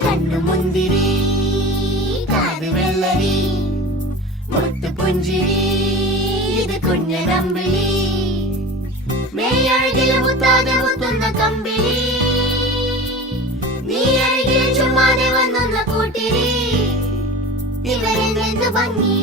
കണ്ണുമുന്തിരി കാത് വെള്ളരി മുത്തുപുഞ്ചിരി ഇത് കുഞ്ഞനമ്പിളി മേയഴകിൽ മുത്താതെ മുത്തുന്ന കമ്പിളി നീ അഴകിൽ ചുമ്മാതെ വന്നൊന്ന കൂട്ടിരി ഇവരെന്ത് ഭംഗി